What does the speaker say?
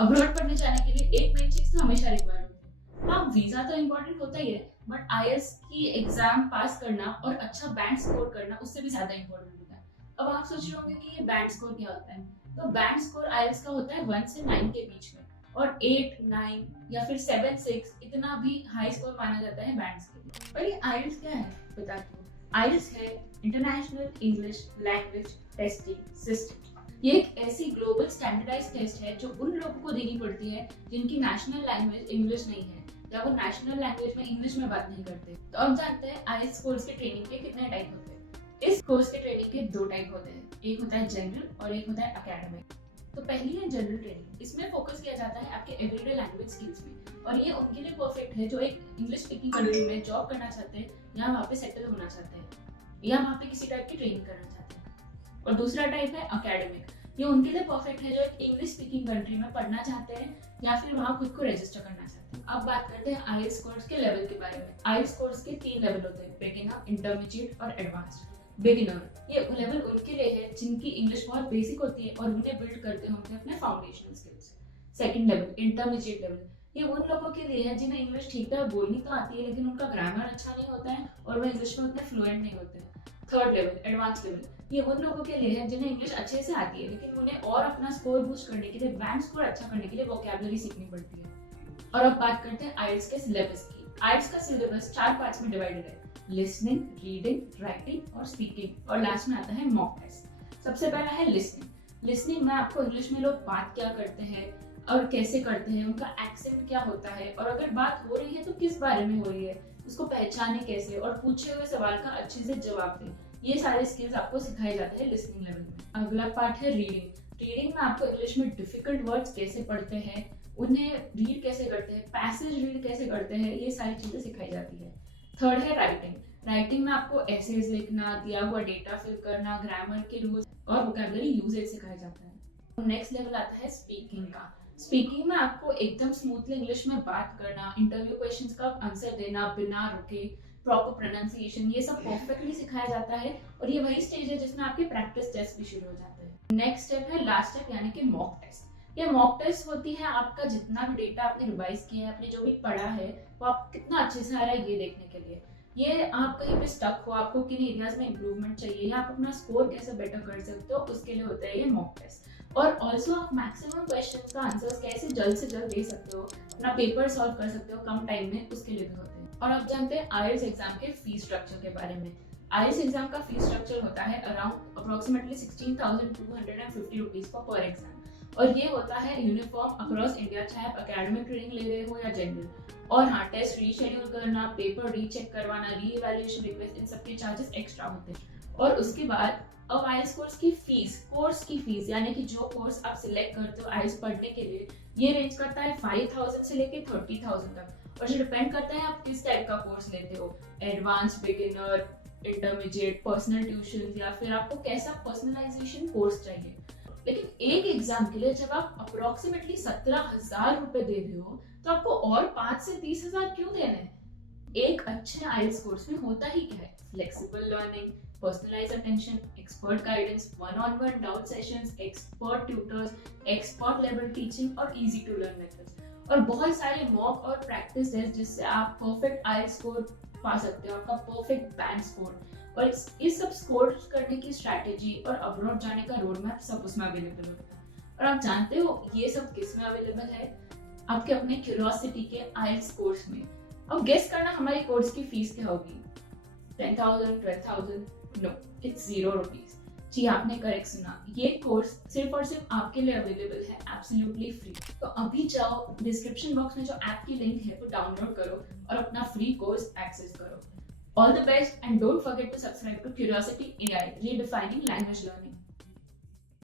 Abroad पढ़ने जाने के लिए एक मेन चीज तो हमेशा रिक्वायर्ड होती है। हाँ, वीजा तो इम्पोर्टेंट होता ही है, बट आईएलटीएस की एग्जाम पास करना और अच्छा बैंड स्कोर करना उससे भी ज्यादा इम्पोर्टेंट होता है। अब आप सोच रहे होंगे कि ये बैंड स्कोर क्या होता है। तो बैंड स्कोर आईएलटीएस का होता है 1 से 9 के बीच में, और 8, 9 या फिर 7, 6 इतना भी हाई स्कोर माना जाता है बैंड्स के लिए। और ये आईएलटीएस क्या है बताती हूँ। आईएलटीएस है international English language testing system. ये एक ऐसी ग्लोबल स्टैंडर्डाइज टेस्ट है जो उन लोगों को देनी पड़ती है जिनकी नेशनल लैंग्वेज इंग्लिश नहीं है, या वो नेशनल लैंग्वेज में इंग्लिश में बात नहीं करते। तो अब जानते हैं आईएलटीएस कोर्स के ट्रेनिंग के कितने टाइप होते हैं। इस कोर्स के ट्रेनिंग के 2 टाइप होते हैं, एक होता है जनरल और एक होता है एकेडमिक। तो पहली है जनरल ट्रेनिंग। इसमें फोकस किया जाता है आपके एवरीडे लैंग्वेज स्किल्स में, और ये उनके लिए परफेक्ट है जो एक इंग्लिश स्पीकिंग कंट्री में जॉब करना चाहते हैं, या वहाँ पे सेटल होना चाहते हैं, या वहाँ पे किसी टाइप की ट्रेनिंग करना चाहते हैं। और दूसरा टाइप है एकेडमिक। ये उनके लिए परफेक्ट है जो एक इंग्लिश स्पीकिंग कंट्री में पढ़ना चाहते हैं, या फिर वहाँ खुद को रजिस्टर करना चाहते हैं। अब बात करते हैं आईएलटीएस कोर्स के लेवल के बारे में। आईएलटीएस कोर्स के 3 लेवल होते हैं, बिगिनर, इंटरमीडिएट और एडवांस्ड। बिगिनर ये लेवल उनके लिए है जिनकी इंग्लिश बहुत बेसिक होती है और उन्हें बिल्ड करते होंगे अपने foundational skills. Second level intermediate level, ये उन लोगों के लिए है जिन्हें इंग्लिश ठीक ठाक बोलनी तो आती है लेकिन उनका ग्रामर अच्छा नहीं होता है और वो इंग्लिश में उतने फ्लुएंट नहीं होते। थर्ड लेवल एडवांस लेवल, ये उन लोगों के लिए है जिन्हें इंग्लिश अच्छे से आती है लेकिन उन्हें और अपना स्कोर बूस्ट करने के लिए, बैंड स्कोर अच्छा करने के लिए वोकैबुलरी सीखनी पड़ती है। और अब बात करते हैं आईएलटीएस के सिलेबस की। आईएलटीएस का सिलेबस 4 पार्ट्स में डिवाइडेड है, लिसनिंग, रीडिंग, राइटिंग और स्पीकिंग, और लास्ट में आता है मॉक टेस्ट। सबसे पहला है लिसनिंग। लिसनिंग में आपको इंग्लिश में लोग बात क्या करते हैं और कैसे करते हैं, उनका एक्सेंट क्या होता है, और अगर बात हो रही है तो किस बारे में हो रही है, उसको पहचाने कैसे, और पूछे हुए सवाल का अच्छे से जवाब दें। ये सारे स्किल्स आपको सिखाए जाते हैं लिसनिंग लेवल में। अगला पार्ट है रीडिंग। रीडिंग में आपको इंग्लिश में डिफिकल्ट वर्ड्स कैसे पढ़ते हैं, उन्हें रीड कैसे करते हैं, पैसेज रीड कैसे करते हैं, ये सारी चीजें सिखाई जाती है। थर्ड है राइटिंग। राइटिंग में आपको एसेज लिखना, दिया हुआ डेटा फिल करना, ग्रामर के रूल्स और वोकैबुलरी यूजेज सिखाया जाता है। नेक्स्ट लेवल आता है स्पीकिंग का। स्पीकिंग में आपको एकदम स्मूथली इंग्लिश में बात करना, इंटरव्यू क्वेश्चंस का आंसर देना बिना रुके, प्रॉपर प्रोनाउंसिएशन, ये सब परफेक्टली सिखाया जाता है। और ये वही स्टेज है जिसमें आपके प्रैक्टिस टेस्ट भी शुरू हो जाते हैं। नेक्स्ट स्टेप है लास्ट स्टेप, यानी कि मॉक टेस्ट। ये मॉक टेस्ट होती है आपका जितना भी डेटा आपने रिवाइज किया है, आपने जो भी पढ़ा है वो आपको कितना अच्छे से आ रहा है ये देखने के लिए। ये आप कहीं पे स्टक हो, आपको किन एरियाज में इंप्रूवमेंट चाहिए, या आप अपना स्कोर कैसे बेटर कर सकते हो, उसके लिए होता है ये मॉक टेस्ट। और ऑल्सो आप मैक्सिमम क्वेश्चंस का आंसर्स कैसे जल्द से जल्द दे सकते हो, अपना पेपर सॉल्व कर सकते हो कम टाइम में, उसके लिए भी होते हैं। और अब जानते हैं आईएलटीएस एग्जाम के फीस स्ट्रक्चर के बारे में। आईएलटीएस एग्जाम का फीस स्ट्रक्चर होता है around approximately 16,250 rupees per exam, और ये होता है यूनिफॉर्म अक्रॉस इंडिया, चाहे आप एकेडमिक ट्रेनिंग ले रहे हो या जनरल। और हाँ, टेस्ट रीशेड्यूल करना, पेपर रीचेक करवाना, री इवैल्यूएशन रिक्वेस्ट, इन सबके चार्जेस एक्स्ट्रा होते हैं। और उसके बाद अब आईएलटीएस कोर्स की फीस, कोर्स की फीस यानी कि जो कोर्स आप सिलेक्ट करते हो आईएलटीएस पढ़ने के लिए, ये रेंज करता है 5,000 से लेके 30,000 तक। और ये डिपेंड करता है आप किस टाइप का कोर्स लेते हो, advance, beginner, intermediate, personal tuition, या फिर आपको कैसा पर्सनलाइजेशन कोर्स चाहिए। लेकिन एक एग्जाम के लिए जब आप अप्रोक्सीमेटली 17,000 रुपए दे रहे हो तो आपको और 5 से 30,000 क्यों देने हैं। एक अच्छे आईएलटीएस कोर्स में होता ही क्या है, flexible learning, personalised attention, expert guidance, one on one doubt sessions, expert tutors, expert level teaching और इजी टू लर्न मेथड्स, और बहुत सारे मॉक और प्रैक्टिस टेस्ट जिससे आप परफेक्ट आईएलटीएस स्कोर पा सकते हो, आपका परफेक्ट बैंड स्कोर। और इस सब स्कोर करने की स्ट्रैटेजी और अब्रॉड जाने का रोड मैप सब उसमें अवेलेबल होता है। और आप जानते हो ये सब किस में अवेलेबल है, आपके अपने क्यूरियोसिटी के आईएलटीएस कोर्स में। अब गेस करना हमारी कोर्स की फीस क्या होगी, 10,000, 12,000? No, it's 0 rupees. जी, आपने करेक्ट सुना, ये कोर्स सिर्फ और सिर्फ आपके लिए अवेलेबल है, एब्सोल्युटली फ्री। तो अभी जाओ डिस्क्रिप्शन बॉक्स में जो ऐप की लिंक है वो डाउनलोड करो और अपना फ्री कोर्स एक्सेस करो। All the best, and don't forget to subscribe to Curiosity AI, redefining language learning.